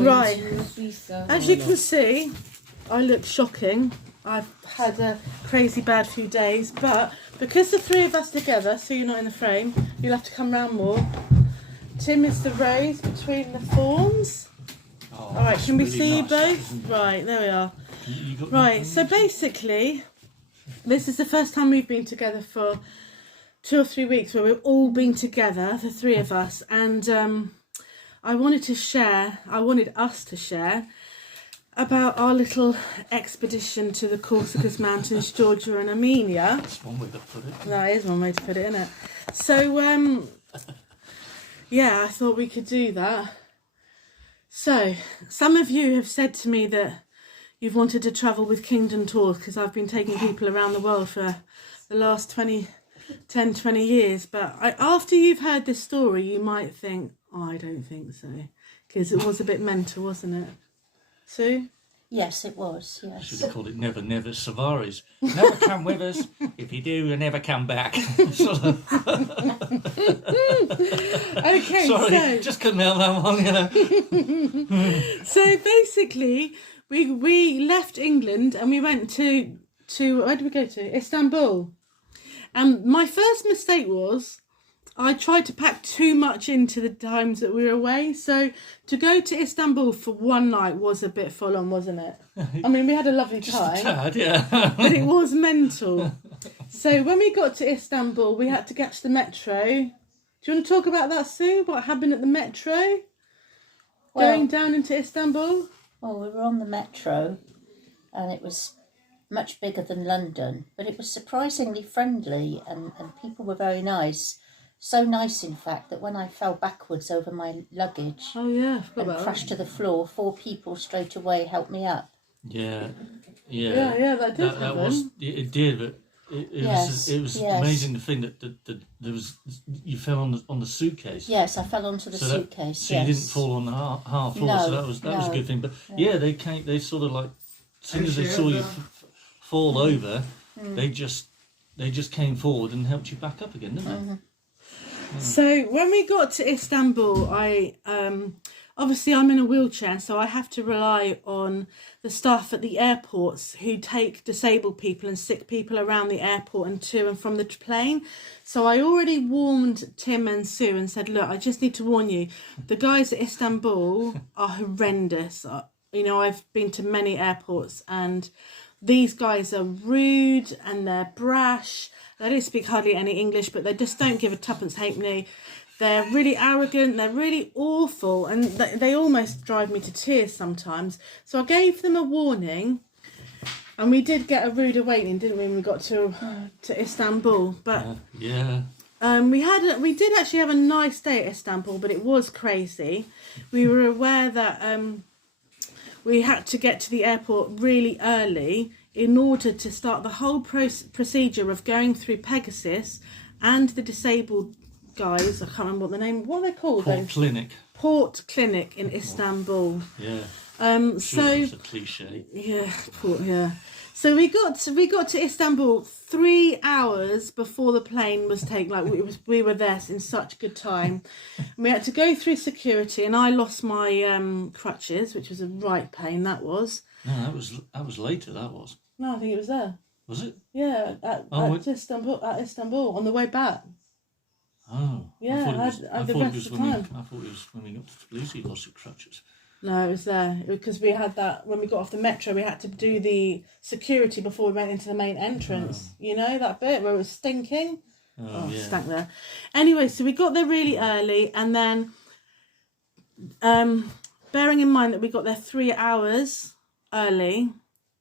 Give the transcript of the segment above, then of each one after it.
Right, as you can see, I look shocking. I've had a crazy bad few days, but because the three of us together, so you're not in the frame, you'll have to come round more. Tim is the rose between the thorns. All right, can we see you both? Right, there we are. Right, so basically, this is the first time we've been together for 2 or 3 weeks where we've all been together, the three of us, and I wanted us to share about our little expedition to the Corsica's Mountains, Georgia and Armenia. That's one way to put it. That is one way to put it, isn't it? So, yeah, I thought we could do that. So, some of you have said to me that you've wanted to travel with Kingdon Tours because I've been taking people around the world for the last 10, 20 years. But after you've heard this story, you might think, oh, I don't think so. Because it was a bit mental, wasn't it? Sue? Yes, it was, yes. I should have called it Never Never Savaris. Never come with us. If you do, you'll never come back. Okay, Sorry, just couldn't help that one, you know. So basically, we left England and we went to where did we go to? Istanbul. And my first mistake was I tried to pack too much into the times that we were away. So to go to Istanbul for one night was a bit full on, wasn't it? I mean, we had a lovely time. Just a tad, yeah. But it was mental. So when we got to Istanbul, we had to catch the metro. Do you want to talk about that, Sue? What happened at the metro? Going down into Istanbul? Well, we were on the metro and it was much bigger than London, but it was surprisingly friendly and people were very nice. So nice, in fact, that when I fell backwards over my luggage and crashed to the floor, 4 people straight away helped me up. Yeah, that did happen. It did, but it was amazing to think that there was, you fell on the suitcase. Yes, I fell onto the suitcase. So you didn't fall on the hard floor. No, so that was a good thing. But they sort of like, as soon as they saw you fall over, they just came forward and helped you back up again, didn't they? Mm-hmm. So when we got to Istanbul, I obviously I'm in a wheelchair, so I have to rely on the staff at the airports who take disabled people and sick people around the airport and to and from the plane. So I already warned Tim and Sue and said, look, I just need to warn you, the guys at Istanbul are horrendous. You know, I've been to many airports and these guys are rude and they're brash. They don't speak hardly any English, but they just don't give a tuppence halfpenny. They're really arrogant, they're really awful, and they almost drive me to tears sometimes. So I gave them a warning, and we did get a rude awakening, didn't we, when we got to Istanbul? But we did actually have a nice day at Istanbul, but it was crazy. We were aware that we had to get to the airport really early in order to start the whole procedure of going through Pegasus and the disabled guys. I can't remember what are they called? Port Clinic in Istanbul. Yeah. So it's a cliche. Yeah. So we got to Istanbul 3 hours before the plane was taken. Like we were there in such good time. And we had to go through security, and I lost my crutches, which was a right pain. That was. No, that was later. That was. No, I think it was there. Was it? Yeah, at Istanbul on the way back. Oh. Yeah, I thought it was when we got to Tblisi, you lost your crutches. No, it was there because we had that when we got off the metro. We had to do the security before we went into the main entrance. Oh. You know that bit where it was stinking. It stank there. Anyway, so we got there really early, and then, bearing in mind that we got there 3 hours early,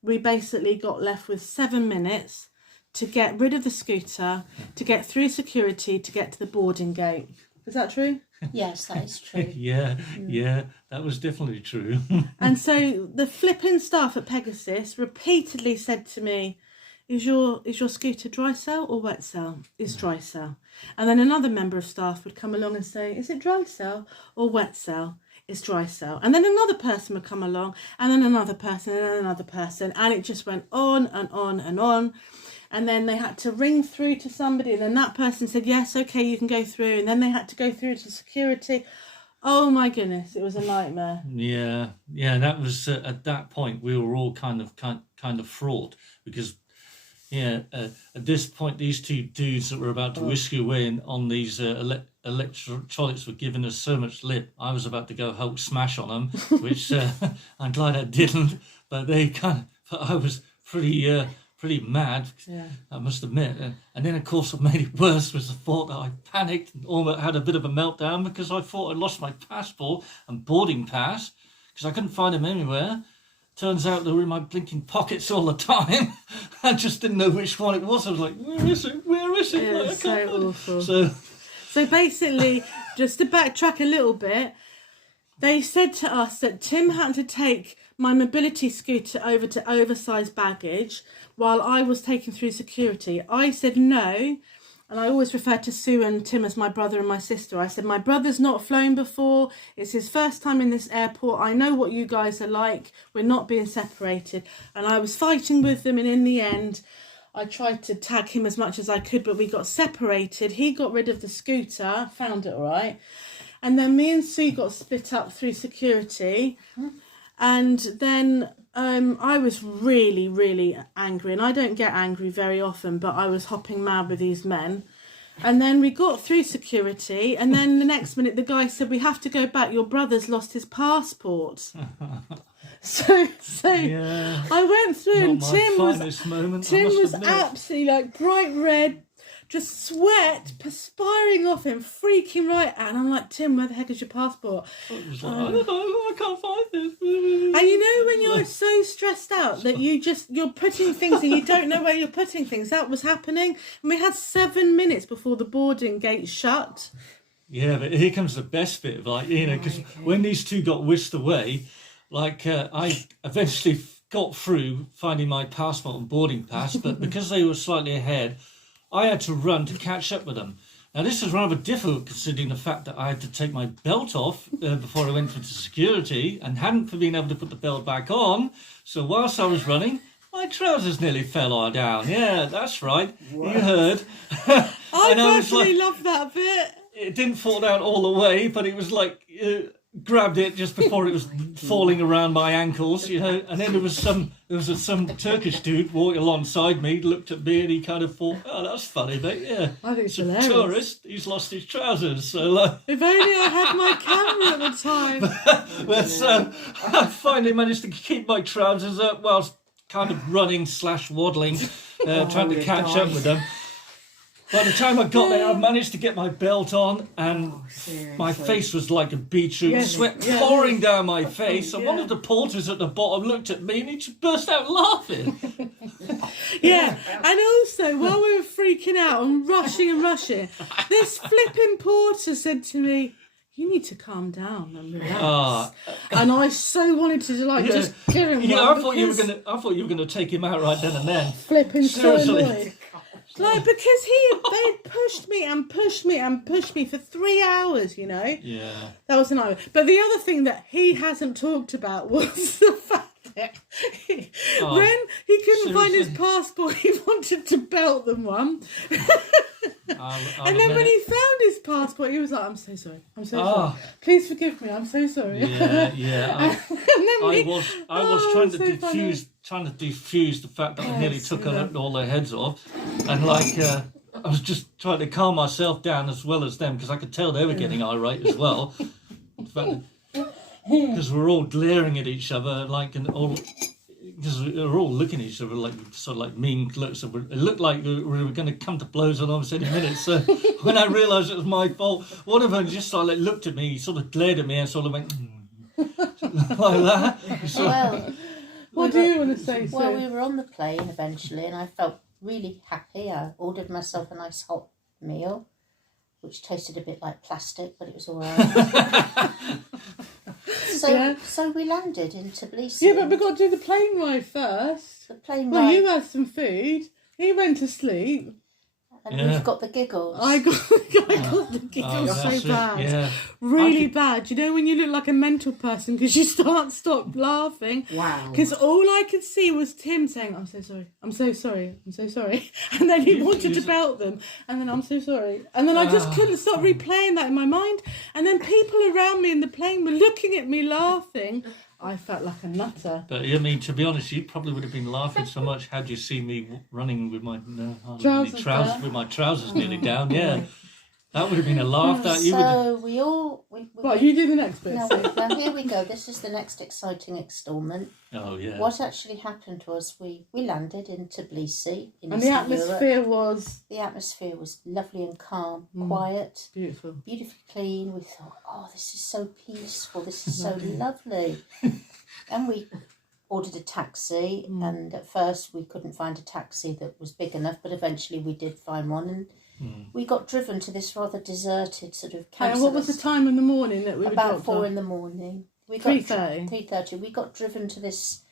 we basically got left with 7 minutes to get rid of the scooter, to get through security, to get to the boarding gate. Is that true? Yes, that is true. Yeah, that was definitely true. And so the flipping staff at Pegasus repeatedly said to me, is your scooter dry cell or wet cell? It's dry cell. And then another member of staff would come along and say, is it dry cell or wet cell? It's dry cell. And then another person would come along, and then another person, and then another person, and it just went on and on and on. And then they had to ring through to somebody, and then that person said, yes, okay, you can go through. And then they had to go through to security. Oh my goodness, it was a nightmare. Yeah, that was at that point we were all kind of fraught because at this point these two dudes that were about to whisk you away on these electronics were giving us so much lip. I was about to go Hulk smash on them, which I'm glad I didn't. But I was pretty mad, I must admit. And then, of course, what made it worse was the thought that I panicked and almost had a bit of a meltdown because I thought I'd lost my passport and boarding pass because I couldn't find them anywhere. Turns out they were in my blinking pockets all the time. I just didn't know which one it was. I was like, where is it? Where is it? It Like, was so awful. So basically, just to backtrack a little bit, they said to us that Tim had to take my mobility scooter over to oversized baggage while I was taken through security. I said no, and I always refer to Sue and Tim as my brother and my sister. I said, my brother's not flown before. It's his first time in this airport. I know what you guys are like. We're not being separated. And I was fighting with them, and in the end, I tried to tag him as much as I could, but we got separated. He got rid of the scooter, found it all right. And then me and Sue got split up through security. And then I was really, really angry. And I don't get angry very often, but I was hopping mad with these men. And then we got through security. And then the next minute, the guy said, we have to go back. Your brother's lost his passport. So yeah, I went through, and Tim was admit. absolutely like bright red, just sweat perspiring off him, freaking right out. And I'm like, Tim, where the heck is your passport? I was like, I don't know, I can't find this. And you know when you're so stressed out that you're putting things and you don't know where you're putting things. That was happening. And we had 7 minutes before the boarding gate shut. Yeah, but here comes the best bit, because when these two got whisked away, I eventually got through finding my passport and boarding pass, but because they were slightly ahead, I had to run to catch up with them. Now, this is rather difficult considering the fact that I had to take my belt off before I went into security and hadn't been able to put the belt back on. So whilst I was running, my trousers nearly fell down. Yeah, that's right. What? You heard. I personally love that bit. It didn't fall down all the way, but it was like... grabbed it just before it was falling around my ankles, and then there was some Turkish dude walking alongside me, looked at me, and he kind of thought, oh, that's funny, mate, yeah. I think it's a hilarious. Tourist, he's lost his trousers, so... If only I had my camera at the time. But I finally managed to keep my trousers up whilst kind of running / waddling, trying to catch up with them. By the time I got there, I managed to get my belt on, and my face was like a beetroot, sweat pouring down my face. And one of the porters at the bottom looked at me and he just burst out laughing. And also, while we were freaking out and rushing, this flipping porter said to me, you need to calm down and relax. And I so wanted to just give him one. I thought you were gonna take him out right then and then. Flipping so annoyed. Like, because they had pushed me for 3 hours, Yeah. That was an hour. But the other thing that he hasn't talked about was the fact that when he couldn't find his passport, he wanted to belt them one. And then when he found his passport, he was like, I'm so sorry. Please forgive me. I'm so sorry. Yeah. I was trying to defuse the fact that I nearly took all their heads off. And I was just trying to calm myself down as well as them because I could tell they were getting irate as well. Because we're all glaring at each other because we were all looking at each other like mean looks. It looked like we were going to come to blows on almost any minute. So when I realised it was my fault, one of them just looked at me, he sort of glared at me and sort of went like that. What do you want to say, Sue? Well, we were on the plane eventually and I felt really happy. I ordered myself a nice hot meal, which tasted a bit like plastic, but it was all right. So we landed in Tblisi. Yeah, but we've got to do the plane ride first. The plane ride. Well, you had some food. He went to sleep. And Yeah. we've got the giggles. I got the giggles so that's it, bad. yeah. Really bad. You know when you look like a mental person because you stop laughing? Wow. Because all I could see was Tim saying, I'm so sorry, I'm so sorry, I'm so sorry. And then he wanted to belt them. And then I'm so sorry. And then I just couldn't stop replaying that in my mind. And then people around me in the plane were looking at me laughing. I felt like a nutter. But I mean, to be honest, you probably would have been laughing so much had you seen me running with my trousers nearly down. Yeah, that would have been a laugh. That you would. So Well, you do the next bit. No, now here we go. This is the next exciting instalment. Oh yeah. What actually happened was we landed in Tbilisi in And the Eastern atmosphere Europe. was The atmosphere was lovely and calm, quiet, beautiful. beautifully clean. We thought, oh, this is so peaceful. This is so lovely. And we ordered a taxi, and at first we couldn't find a taxi that was big enough, but eventually we did find one, and we got driven to this rather deserted sort of campsite. And what was the time in the morning that we were About dropped 4 off? in the morning. We 3:30. 3:30. We got driven to this.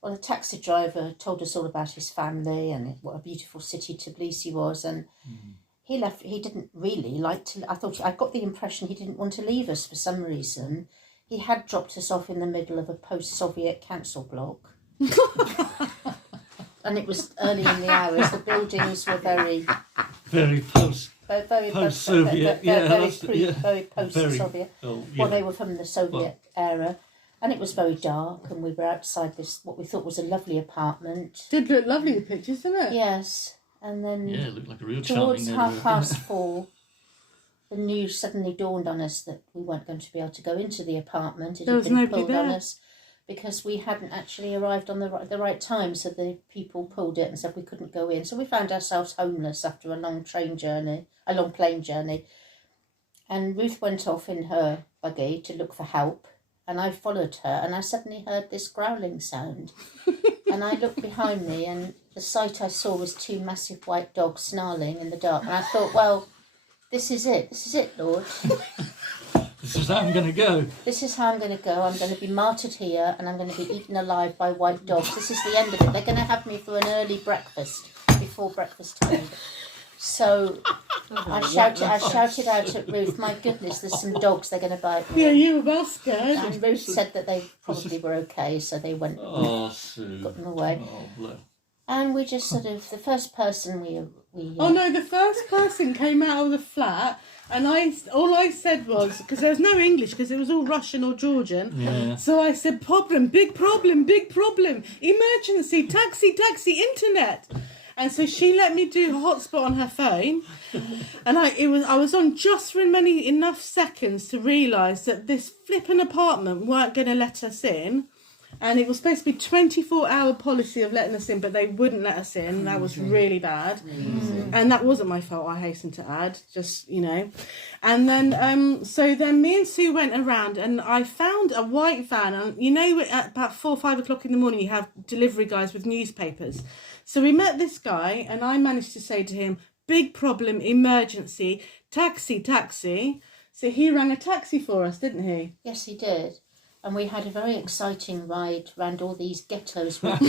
Well, the taxi driver told us all about his family and what a beautiful city Tbilisi was, and he left. He didn't really like to. I got the impression he didn't want to leave us for some reason. He had dropped us off in the middle of a post-Soviet council block. And it was early in the hours. The buildings were very Very post-Soviet. very post-Soviet. Oh, yeah. Well, they were from the Soviet era. And it was very dark, and we were outside this, what we thought was a lovely apartment. Did look lovely, the pictures, didn't it? Yes. And then Yeah, it looked like a real towards charming 4:30, the news suddenly dawned on us that we weren't going to be able to go into the apartment. It There had was been nobody pulled on there. us because we hadn't actually arrived on the right time. So the people pulled it and said we couldn't go in. So we found ourselves homeless after a long plane journey. And Ruth went off in her buggy to look for help. And I followed her, and I suddenly heard this growling sound. And I looked behind me, and the sight I saw was 2 massive white dogs snarling in the dark. And I thought, well, this is it, Lord. This is how I'm going to go. This is how I'm going to go. I'm going to be martyred here, and I'm going to be eaten alive by white dogs. This is the end of it. They're going to have me for an early breakfast, before breakfast time. So I shouted out at Ruth, my goodness, there's some dogs, they're going to bite me. Yeah, you were well scared. And Ruth said that they probably were okay, so they went Sue. got them away. Oh, bless. And we just sort of, the first person we Oh no, the first person came out of the flat, and all I said was, because there was no English, because it was all Russian or Georgian. Yeah. So I said, big problem, emergency, taxi, internet. And so she let me do a hotspot on her phone, and I was on just for enough seconds to realise that this flipping apartment weren't going to let us in, and it was supposed to be 24-hour policy of letting us in, but they wouldn't let us in. That was really bad, and that wasn't my fault. I hasten to add, just and then so then me and Sue went around, and I found a white van, and at about 4 or 5 o'clock in the morning you have delivery guys with newspapers. So we met this guy, and I managed to say to him, big problem, emergency, taxi. So he rang a taxi for us, didn't he? Yes, he did. And we had a very exciting ride around all these ghettos with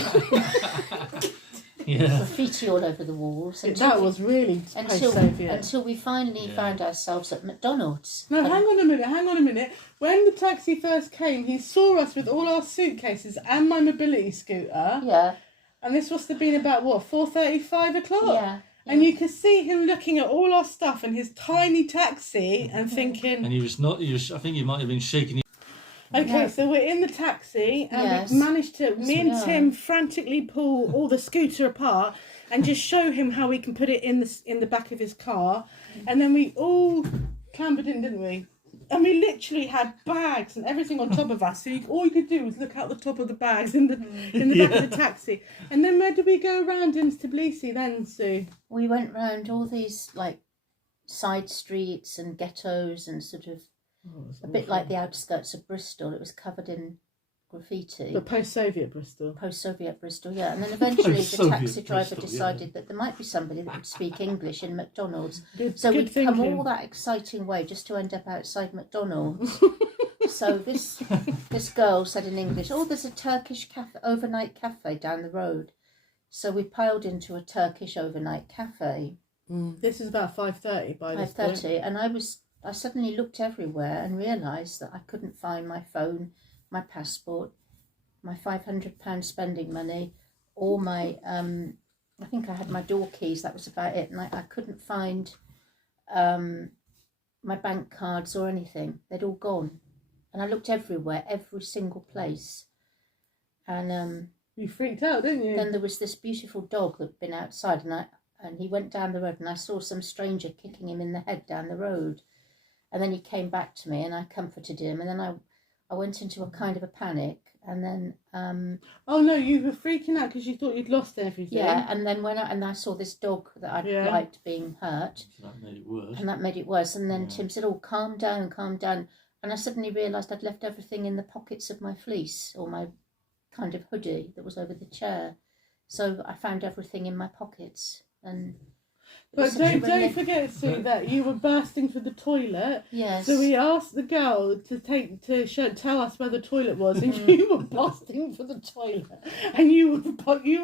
Yeah. graffiti all over the walls. That was really post-Soviet. Until we finally found ourselves at McDonald's. No, hang on a minute. When the taxi first came, he saw us with all our suitcases and my mobility scooter. Yeah. And this must have been about, 4:30, 5 o'clock? Yeah. And you could see him looking at all our stuff and his tiny taxi and thinking... And I think he might have been shaking. Okay, so we're in the taxi, and we managed to, me and Tim frantically pull all the scooter apart and just show him how we can put it in the back of his car. And then we all clambered in, didn't we? And we literally had bags and everything on top of us. So all you could do was look out the top of the bags in the back of the taxi. And then where did we go around in Tbilisi then, Sue? We went round all these side streets and ghettos and sort of a bit like the outskirts of Bristol. It was covered in graffiti. The post-Soviet Bristol. Post-Soviet Bristol, yeah. And then eventually the Post-Soviet taxi driver Bristol, decided that there might be somebody that could speak English in McDonald's. Good we'd come thinking. all that exciting way just to end up outside McDonald's. So this girl said in English, there's a Turkish overnight cafe down the road. So we piled into a Turkish overnight cafe. This is about 5:30 by this point. 5:30, and I suddenly looked everywhere and realised that I couldn't find my phone, my passport, my £500 spending money, or my I think I had my door keys. That was about it, and I couldn't find my bank cards or anything. They'd all gone, and I looked everywhere, every single place, and you freaked out, didn't you? then there was this beautiful dog that'd been outside, and he went down the road, and I saw some stranger kicking him in the head down the road. And then he came back to me, and I comforted him. And then I went into a kind of a panic. And then oh no, you were freaking out because you thought you'd lost everything. Yeah. And then I saw this dog that I'd liked being hurt. So that made it worse. And that made it worse. And then Tim said, "Oh, calm down, calm down." And I suddenly realised I'd left everything in the pockets of my fleece or my kind of hoodie that was over the chair. So I found everything in my pockets. And but don't forget, Sue, that you were bursting for the toilet. Yes. So we asked the girl to tell us where the toilet was, and you were busting for the toilet, and you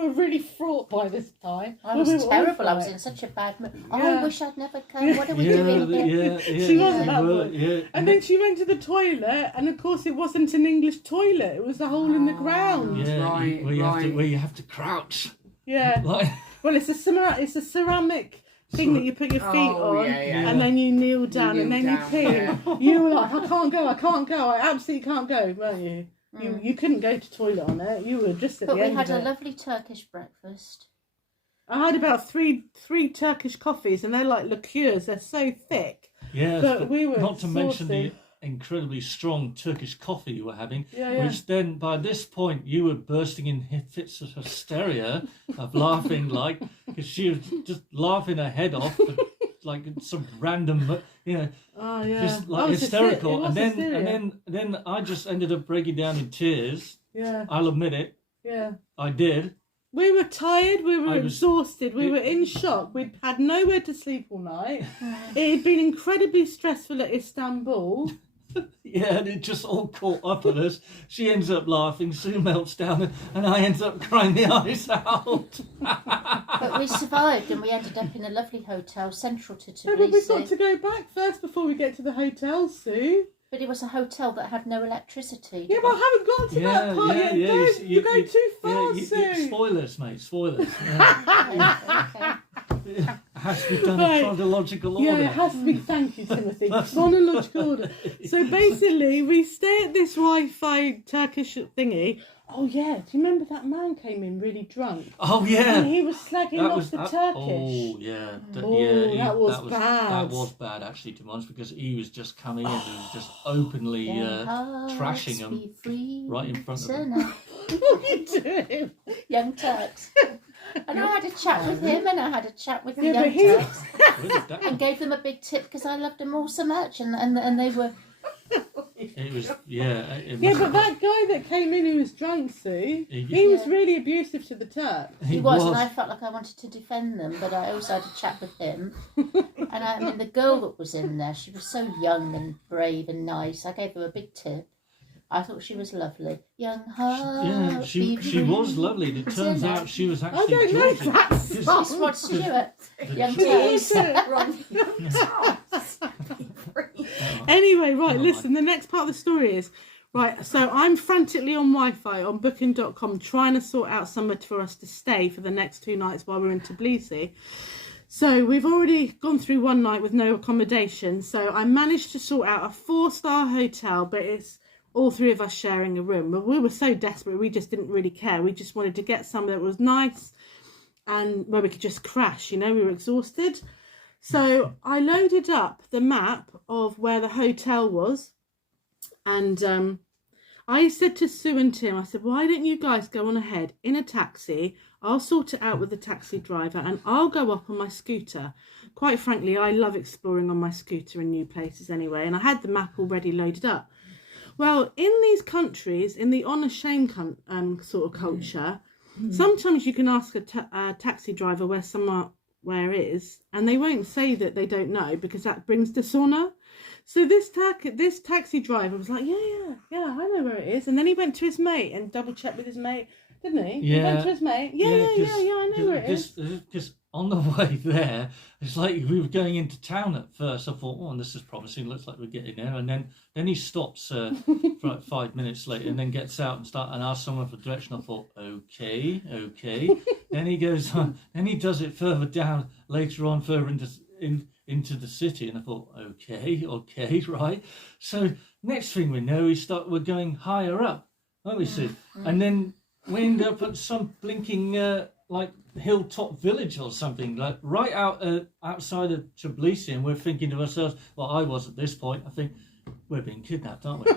were really fraught by this time. I was terrible. I was in such a bad mood. Oh, I wish I'd never come. What are we doing here? She wasn't that good. And then she went to the toilet, and of course it wasn't an English toilet. It was a hole in the ground. Yeah, where you have to crouch. Yeah. Well, it's a ceramic thing that you put your feet on, and then you kneel down, and then you pee. You were like, I can't go, I absolutely can't go, weren't you? You couldn't go to toilet on it. You were just at the end of it. But we had a lovely Turkish breakfast. I had about three Turkish coffees, and they're like liqueurs. They're so thick. Yeah, but we were not to mention the incredibly strong Turkish coffee you were having, yeah. Which then by this point you were bursting in fits of hysteria of laughing, like, because she was just laughing her head off, like some random, just like hysterical, and then I just ended up breaking down in tears. Yeah, I'll admit it. Yeah, I did. We were tired, we were exhausted, we were in shock. We'd had nowhere to sleep all night. It had been incredibly stressful at Istanbul. Yeah, and it just all caught up with us. She ends up laughing, Sue melts down, and I end up crying the eyes out. But we survived, and we ended up in a lovely hotel central to Tbilisi. No, but we've got to go back first before we get to the hotel, Sue. But it was a hotel that had no electricity. Yeah, but I haven't got to that part yet. Yeah, you go too far, Sue. Spoilers, mate, spoilers. Yeah. It has to be done in chronological order. Yeah, it has to be. Thank you, Timothy. Chronological order. So basically, we stay at this Wi-Fi Turkish thingy. Oh yeah, do you remember that man came in really drunk? Oh yeah, and he was slagging off the Turkish. Oh yeah, that was bad. That was bad actually, to be honest, because he was just coming in and he was just openly trashing him right in front of him. What are you doing? Young Turks. And I had a chat with him, and I had a chat with the Young Turks, and gave them a big tip because I loved them all so much, and they were. It was but that guy that came in who was drunk, Sue, he was really abusive to the Turks. He was, and I felt like I wanted to defend them, but I also had a chat with him. And I mean, the girl that was in there, she was so young and brave and nice. I gave her a big tip. I thought she was lovely. Young heart. Yeah, she was lovely. And it turns out she was actually. I don't know that song. It's Rod Stewart. Young Turks. Anyway, right, listen, the next part of the story is, right, so I'm frantically on Wi-Fi on booking.com trying to sort out somewhere for us to stay for the next 2 nights while we're in Tbilisi. So we've already gone through one night with no accommodation, so I managed to sort out a 4-star hotel, but it's all 3 of us sharing a room. But we were so desperate, we just didn't really care. We just wanted to get somewhere that was nice and where we could just crash, we were exhausted. So I loaded up the map of where the hotel was, and I said to Sue and Tim, I said, why don't you guys go on ahead in a taxi? I'll sort it out with the taxi driver, and I'll go up on my scooter. Quite frankly, I love exploring on my scooter in new places anyway, and I had the map already loaded up. Well, in these countries, in the honour-shame sort of culture, sometimes you can ask a taxi driver where it is, and they won't say that they don't know because that brings dishonour. So this taxi driver was like, yeah, I know where it is. And then he went to his mate and double checked with his mate. didn't he? Yeah. He went to his mate. Yeah, I know where it is. Because on the way there, it's like we were going into town at first. I thought, oh, this is promising. Looks like we're getting there. And then he stops for like 5 minutes later, and then gets out and asks someone for direction. I thought, okay. Then he goes on. Then he does it further down later on, further into the city. And I thought, okay, right. So next thing we know, we're going higher up, won't we, Sue? And then we end up at some blinking like hilltop village or something, like right outside of Tbilisi, and we're thinking to ourselves, well, I was at this point, I think, we're being kidnapped, aren't we?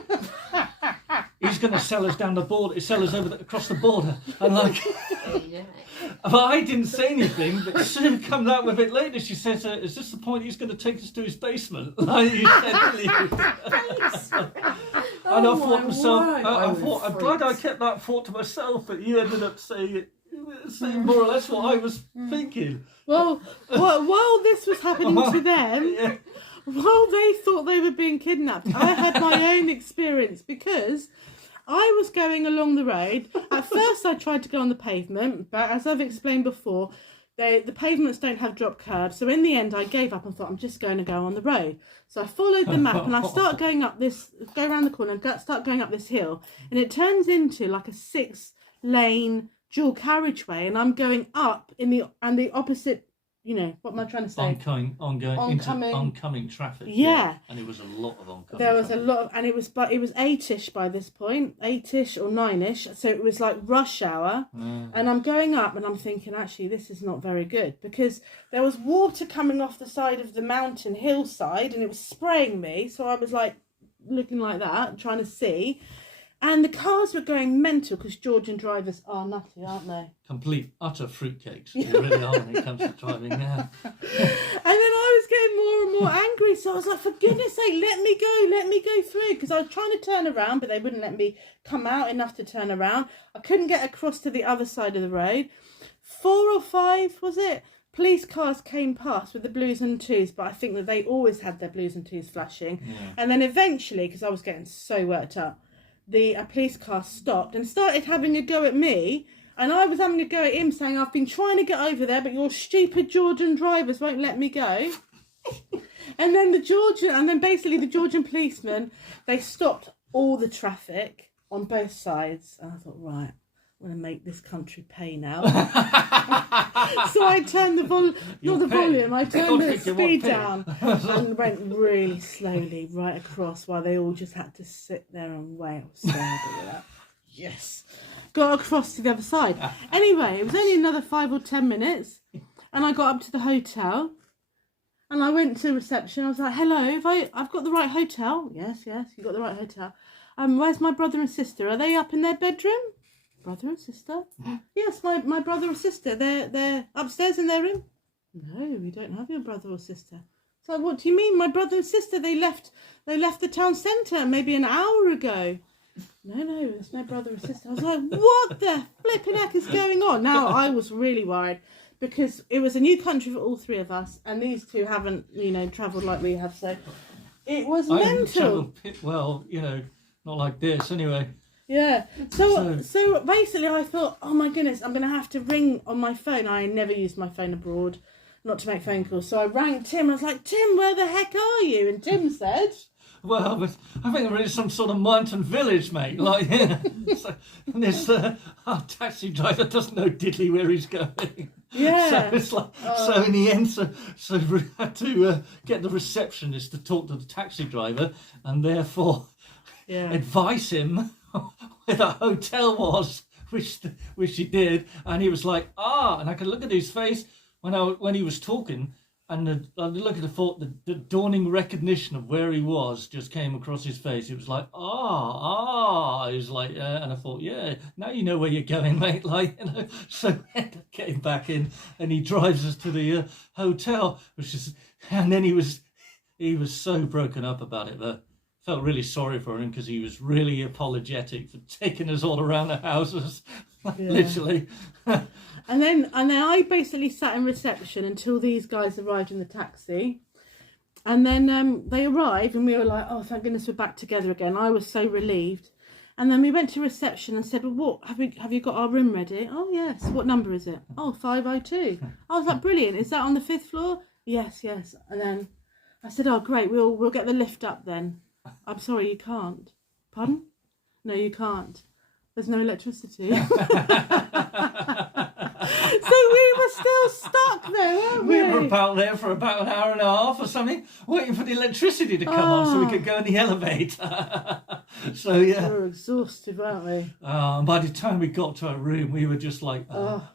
He's going to sell us down the border, sell us across the border. And like, but I didn't say anything, but Sue comes out with it later. She says, is this the point he's going to take us to his basement? Like you said earlier. And I thought to myself, I'm glad I kept that thought to myself, but you ended up saying more or less what I was thinking. Well, while this was happening to them, while they thought they were being kidnapped, I had my own experience because I was going along the road. At first I tried to go on the pavement, but as I've explained before, the pavements don't have drop curbs. So in the end I gave up and thought, I'm just going to go on the road. So I followed the map and I start going up go around the corner and start going up this hill. And it turns into like a 6-lane dual carriageway, and I'm going up in the opposite, what am I trying to say? Oncoming traffic. Yeah. And it was a lot of oncoming. There was traffic. a lot of, and it was 8ish by this point, 8ish or 9ish. So it was like rush hour. And I'm going up and I'm thinking, actually, this is not very good, because there was water coming off the side of the mountain hillside and it was spraying me. So I was like looking like that, trying to see. And the cars were going mental because Georgian drivers are nutty, aren't they? Complete, utter fruitcakes. They really are when it comes to driving now. And then I was getting more and more angry. So I was like, for goodness sake, let me go through. Because I was trying to turn around, but they wouldn't let me come out enough to turn around. I couldn't get across to the other side of the road. 4 or 5, was it? Police cars came past with the blues and twos, but I think that they always had their blues and twos flashing. Yeah. And then eventually, because I was getting so worked up, a police car stopped and started having a go at me, and I was having a go at him, saying, I've been trying to get over there, but your stupid Georgian drivers won't let me go. And then basically the Georgian policemen, they stopped all the traffic on both sides, and I thought, right, I'm going to make this country pay now. So I turned I turned the speed down and went really slowly right across while they all just had to sit there and wait. I was so happy with that. Yes. Got across to the other side. Anyway, it was only another 5 or 10 minutes and I got up to the hotel and I went to reception. I was like, hello, I've got the right hotel. Yes, you got the right hotel. Where's my brother and sister? Are they up in their bedroom? Brother and sister? Yes, my brother and sister. They're upstairs in their room. No, we don't have your brother or sister. So what do you mean, my brother and sister? They left the town centre maybe an hour ago. No, there's no brother or sister. I was like, what the flipping heck is going on? Now I was really worried because it was a new country for all three of us, and these two haven't, travelled like we have. So it was mental. Well, not like this anyway. Yeah. So basically I thought, oh my goodness, I'm going to have to ring on my phone. I never used my phone abroad, not to make phone calls. So I rang Tim. I was like, Tim, where the heck are you? And Tim said, well, but I think we're in some sort of mountain village, mate. Like, so, and this our taxi driver doesn't know diddly where he's going. Yeah. So it's like, so in the end, so we had to get the receptionist to talk to the taxi driver, and therefore advise him where the hotel was, which he did, and he was like, and I could look at his face when he was talking, and I look at the dawning recognition of where he was just came across his face. It was like, he was like, and I thought, yeah, now you know where you're going, mate. Like, so we end up getting back in, and he drives us to the hotel, and then he was so broken up about it that. Felt really sorry for him because he was really apologetic for taking us all around the houses, literally. and then I basically sat in reception until these guys arrived in the taxi, and then they arrived and we were like, oh, thank goodness we're back together again. I was so relieved, And then we went to reception and said, well, what, have you got our room ready? Oh, yes. What number is it? Oh, 502. I was like, brilliant. Is that on the 5th floor? Yes. And then I said, oh, great. We'll get the lift up then. I'm sorry, you can't. Pardon? No, you can't. There's no electricity. So we were still stuck there, weren't we? We were about there for about an hour and a half or something, waiting for the electricity to come on so we could go in the elevator. So, yeah. We were exhausted, weren't we? And by the time we got to our room, we were just like, Oh,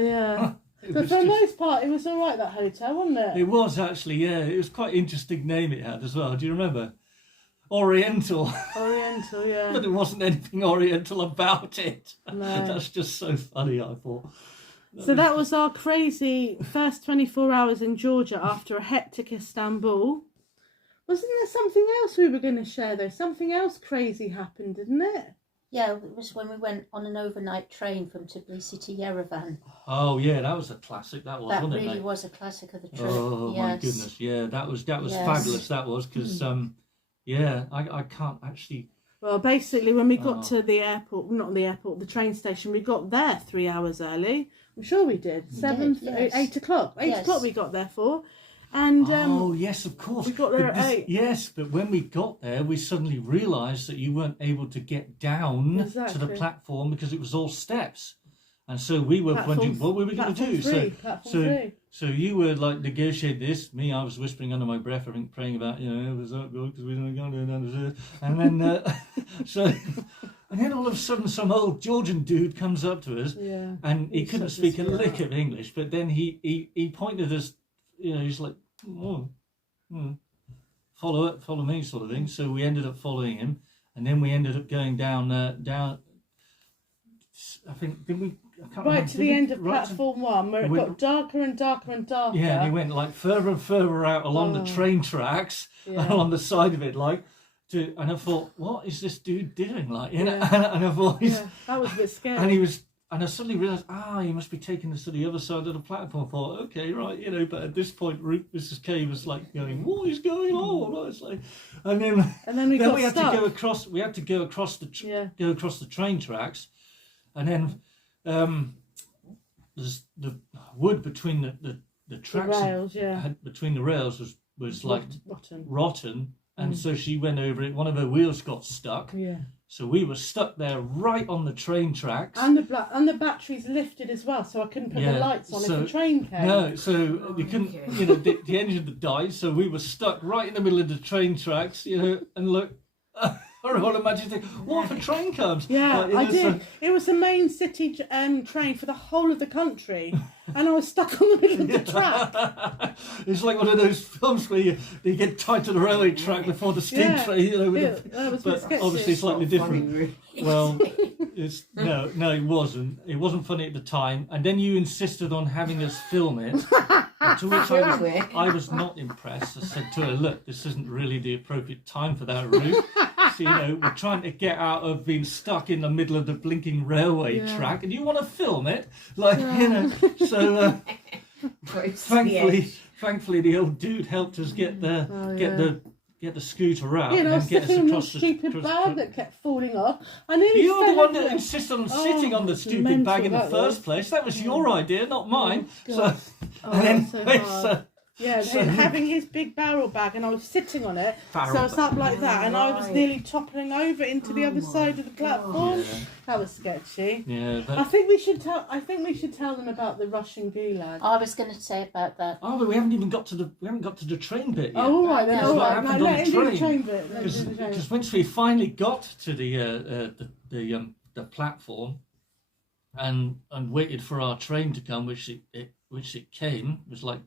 yeah. But for the most part, it was all right, that hotel, wasn't it? It was actually, yeah. It was quite an interesting name it had as well. Do you remember? Oriental. Oriental, yeah. But there wasn't anything Oriental about it. No. That's just so funny, I thought. So that was our crazy first 24 hours in Georgia after a hectic Istanbul. Wasn't there something else we were going to share, though? Something else crazy happened, didn't it? Yeah, it was when we went on an overnight train from Tbilisi to Yerevan. Oh yeah, that was a classic. That That wasn't really it? was a classic of the trip. Oh yes. my goodness, yeah, that was Yes. fabulous. That was because yeah, I can't actually. Well, basically, when we got to the airport, not the airport, the train station, we got there 3 hours early. I'm sure we did. 8 o'clock. 8 o'clock we got there for. And oh yes, of course. we got there at 8. Yes, but when we got there, we suddenly realised that you weren't able to get down to the Exactly. platform because it was all steps, and so we were wondering what we were going to do. So you were like negotiating this. Me, I was whispering under my breath, I think, praying about it was that good because we don't go down. And then and then all of a sudden, some old Georgian dude comes up to us, and he couldn't speak a lick of English, but then he pointed us. He's like, follow me, sort of thing. So we ended up following him, and then we ended up going down. I think, did we? I can't Right remember. to the end of platform 1, where it got darker and darker and darker. Yeah, and he went like further and further out along the train tracks, along the side of it, and I thought, what is this dude doing? And I thought, that was a bit scary. and I suddenly realised, he must be taking us to the other side of the platform. I thought, okay, right, but at this point, Mrs. K was like going, what is going on? I was like, and then we got had stuck. to go across. We had to go across the train tracks, and then there's the wood between the tracks, the rails, between the rails was like rotten. And so she went over it. One of her wheels got stuck. Yeah. So we were stuck there right on the train tracks. And the batteries lifted as well, so I couldn't put the lights on if the train came. No, so you couldn't, the engine had died, so we were stuck right in the middle of the train tracks, and look, I don't imagine thinking, what if a train comes? Yeah, I did. It was the main city train for the whole of the country, and I was stuck on the middle of the track. It's like one of those films where you get tied to the railway track before the steam train. That was a bit sketchy. Obviously slightly different. Well, no, it wasn't. It wasn't funny at the time, and then you insisted on having us film it. To which I was not impressed. I said to her, "Look, this isn't really the appropriate time for that route. So, we're trying to get out of being stuck in the middle of the blinking railway track, and you want to film it, So, thankfully, the old dude helped us get the scooter out I and was get us sitting on the across stupid bag that kept falling off. I nearly You were the fell one over that it. insisted on sitting on the stupid mental bag in the that first was. place. That was your idea, not mine. God. And so then hard. Having his big barrel bag, and I was sitting on it, so I was up like that, and I was nearly toppling over into the other side of the platform. That was sketchy. Yeah, I think we should tell them about the Russian gulag. I was going to say about that. Oh, but we haven't even got to the train bit yet. Oh, all right then. That's All what right, happened no, on let the him do the train. train bit. Let him do the train. Because once we finally got to the platform and waited for our train to come, which it came, it was like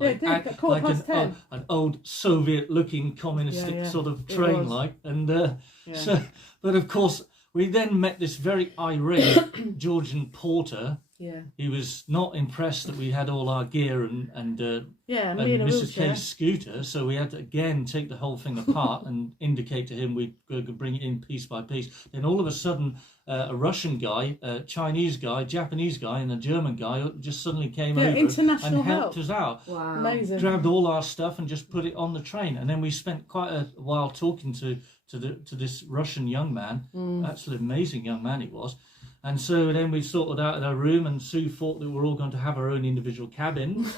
It did, at 10:15. an old Soviet-looking communistic sort of train, So, but of course, we then met this very irate Georgian porter. Yeah. He was not impressed that we had all our gear and Me in a Mrs. wheelchair. K's scooter, so we had to again take the whole thing apart and indicate to him we could bring it in piece by piece. Then all of a sudden, a Russian guy, a Chinese guy, Japanese guy, and a German guy just suddenly came over international and helped help. us out. Wow. Amazing. Grabbed all our stuff and just put it on the train. And then we spent quite a while talking to to this Russian young man, absolutely amazing young man he was. And so then we sorted out in our room, and Sue thought that we were all going to have our own individual cabins,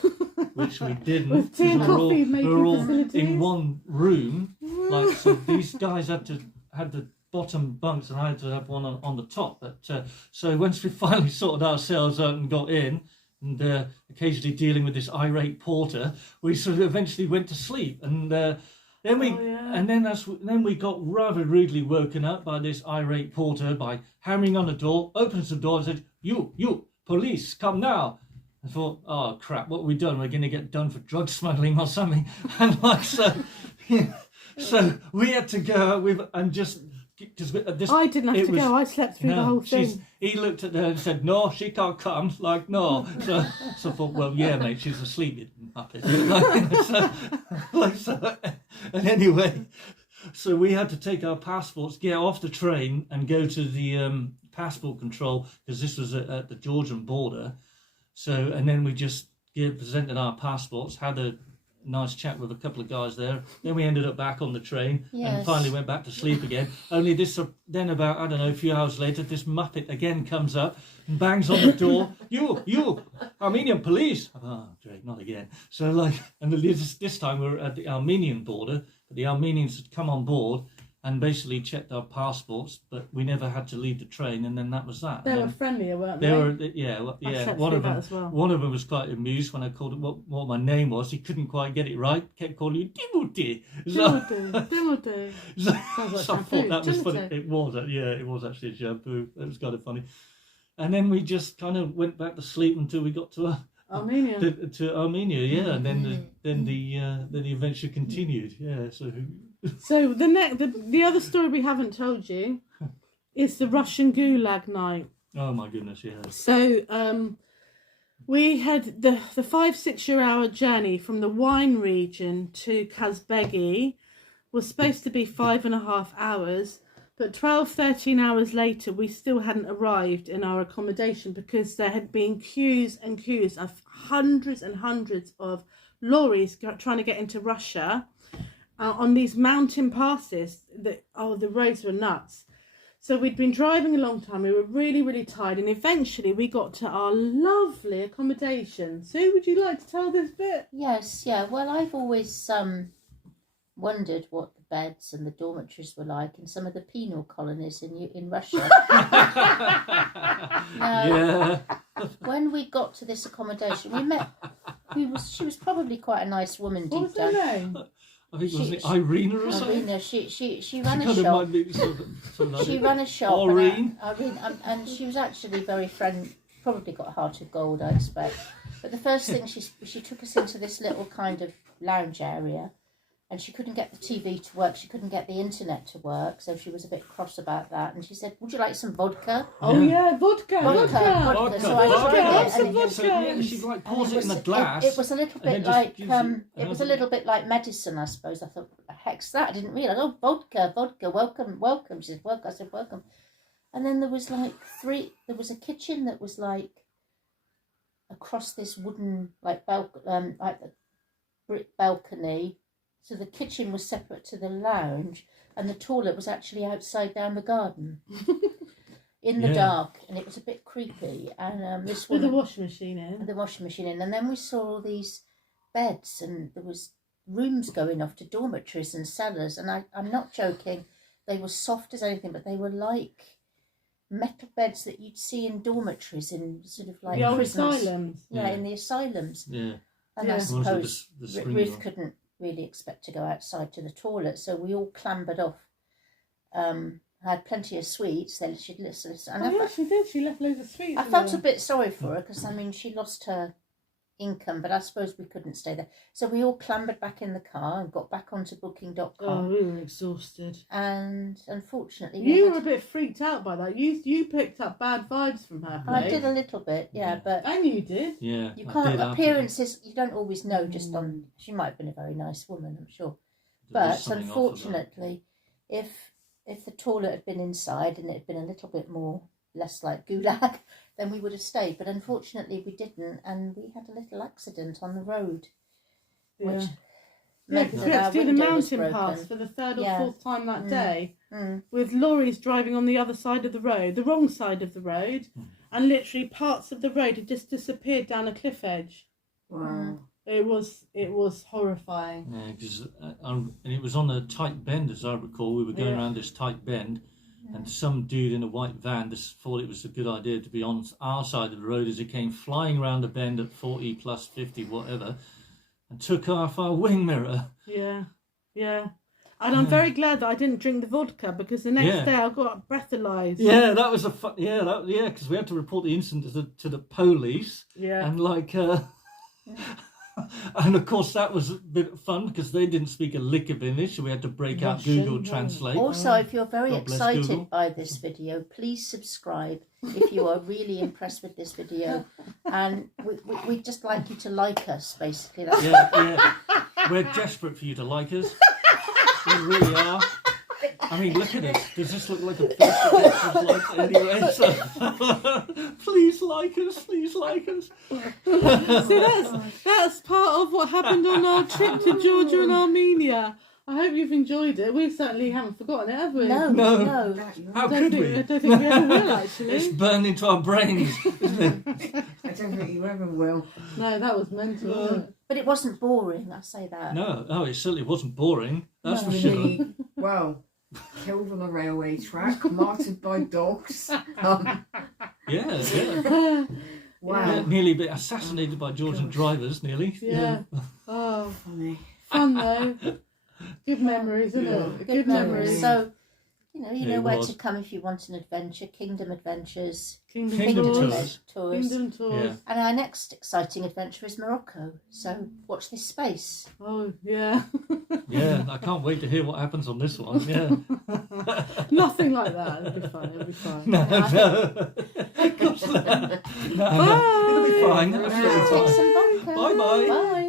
which we didn't. With tea and coffee making we were all facilities. in one room. Like, so these guys had the bottom bunks, and I had to have one on the top. But so once we finally sorted ourselves out and got in, and occasionally dealing with this irate porter, we sort of eventually went to sleep. And then we got rather rudely woken up by this irate porter by hammering on the door, opens the door and said, "You, police, come now." I thought, oh crap, what have we done? We're going to get done for drug smuggling or something. And like so, so we had to go and just. I didn't have to go. I slept through the whole thing. He looked at her and said, "No, she can't come." Like, no. So I thought, well, yeah, mate, she's asleep. You muppet. And anyway, so we had to take our passports, get off the train, and go to the passport control, because this was at the Georgian border. So, and then we just presented our passports, had a nice chat with a couple of guys there. Then we ended up back on the train and finally went back to sleep again. Only this, then about, I don't know, a few hours later, this muppet again comes up and bangs on the door. You, Armenian police. Oh, Drake, not again. So like, and this time we were at the Armenian border, but the Armenians had come on board and basically checked our passports, but we never had to leave the train, and then that was that. They were friendlier, weren't they? They were, yeah. One of them was quite amused when I called him what my name was. He couldn't quite get it right. Kept calling you Tblisi. Tblisi. So Sounds like I thought that was funny. shampoo. It was actually a shampoo. It was kind of funny. And then we just kind of went back to sleep until we got to Armenia. To Armenia, yeah, and then the adventure continued, yeah. So the other story we haven't told you is the Russian Gulag night. Oh my goodness, yeah. So we had the 5-6 hour journey from the wine region to Kazbegi was supposed to be 5.5 hours, but 12-13 hours later we still hadn't arrived in our accommodation because there had been queues and queues of hundreds and hundreds of lorries trying to get into Russia. On these mountain passes, the roads were nuts. So we'd been driving a long time. We were really, really tired, and eventually we got to our lovely accommodation. Sue, would you like to tell this bit? Yes, yeah. Well, I've always wondered what the beds and the dormitories were like in some of the penal colonies in Russia. Yeah. When we got to this accommodation, we met. She was probably quite a nice woman What deep was her down. name? I think was it Irina or something? Irina, she ran a Kind of shop. might be something like She that. ran a shop. Irene. And she was actually very friendly. Probably got a heart of gold, I expect. But the first thing she took us into this little kind of lounge area, and she couldn't get the TV to work. She couldn't get the internet to work, so she was a bit cross about that. And she said, "Would you like some vodka?" Oh yeah, vodka. Vodka. So I Vodka, tried have it, some and it was- vodka. Yeah, she like pours it in the glass. It was a little and then bit just like gives it- it was a little bit like medicine, I suppose. I thought, what the heck's that? I didn't realise. Oh, vodka, welcome. She said, welcome. I said, welcome. And then there was like there was a kitchen that was like across this wooden like the brick balcony. So the kitchen was separate to the lounge, and the toilet was actually outside down the garden. In the dark, and it was a bit creepy. And this With woman, the washing machine in. the washing machine in, and then we saw all these beds, and there was rooms going off to dormitories and cellars, and I'm not joking, they were soft as anything, but they were like metal beds that you'd see in dormitories in sort of like The old prisons. asylums. Yeah, in the asylums. Yeah. And Yeah. I suppose The spring Ruth one. couldn't really expect to go outside to the toilet, so we all clambered off. I had plenty of sweets. Then she'd listen, and Oh yeah, she did. She left loads of sweets. I felt a bit sorry for her because, I mean, she lost her income, but I suppose we couldn't stay there. So we all clambered back in the car and got back onto booking.com. Oh, we were exhausted. And unfortunately... You were a bit freaked out by that. You picked up bad vibes from her place. I did a little bit, yeah, but And you did. Yeah. you I can't... did after Appearances, you don't always know just on... She might have been a very nice woman, I'm sure. there was But something off unfortunately, if the toilet had been inside and it had been a little bit less like gulag, then we would have stayed. But unfortunately we didn't, and we had a little accident on the road, which Yeah, meant because that we had our to do the window was mountain broken. pass for the third or Yeah. fourth time that day, Mm. with lorries driving on the other side of the road, the wrong side of the road, and literally parts of the road had just disappeared down a cliff edge. Wow. It was horrifying. Yeah, because and it was on a tight bend, as I recall. We were going Yeah. around this tight bend, and some dude in a white van just thought it was a good idea to be on our side of the road as he came flying around the bend at 40 plus 50, whatever, and took off our wing mirror. Yeah, yeah. And I'm very glad that I didn't drink the vodka, because the next Yeah. day I got breathalyzed. Yeah, that was because we had to report the incident to the police, Yeah. and and of course that was a bit of fun because they didn't speak a lick of English, so we had to break out Russian, Google no. Translate. Also, if you're very God bless excited Google. by this video, please subscribe if you are really impressed with this video. And we'd just like you to like us, basically. That's Yeah. We're desperate for you to like us. We really are. I mean, look at us. Does this look like a face that gets liked anyway? So, please like us. Please like us. See, that's part of what happened on our trip to Georgia and Armenia. I hope you've enjoyed it. We certainly haven't forgotten it, have we? No. How I could don't we? think we ever will, actually. It's burned into our brains, isn't it? I don't think you ever will. No, that was mental, wasn't it? But it wasn't boring, I say that. No, it certainly wasn't boring. That's for We sure. need- well, killed on a railway track, martyred by dogs. Yeah. Wow. Nearly been assassinated by Georgian drivers, nearly. Yeah. Oh, Funny. fun though. Good memories, isn't it? Good memories. So, you Yeah, know it where was. to come if you want an adventure. Kingdom Adventures, Kingdom Kingdom Tours. Tours. Kingdom Tours. Yeah. and our next exciting adventure is Morocco. So watch this space. Oh, yeah. Yeah, I can't wait to hear what happens on this one. Yeah. Nothing like that. It'll be fine. It'll be fine. No. Of course not. No, it'll be fine. It'll be Take fine. some vodka. Bye-bye. Bye.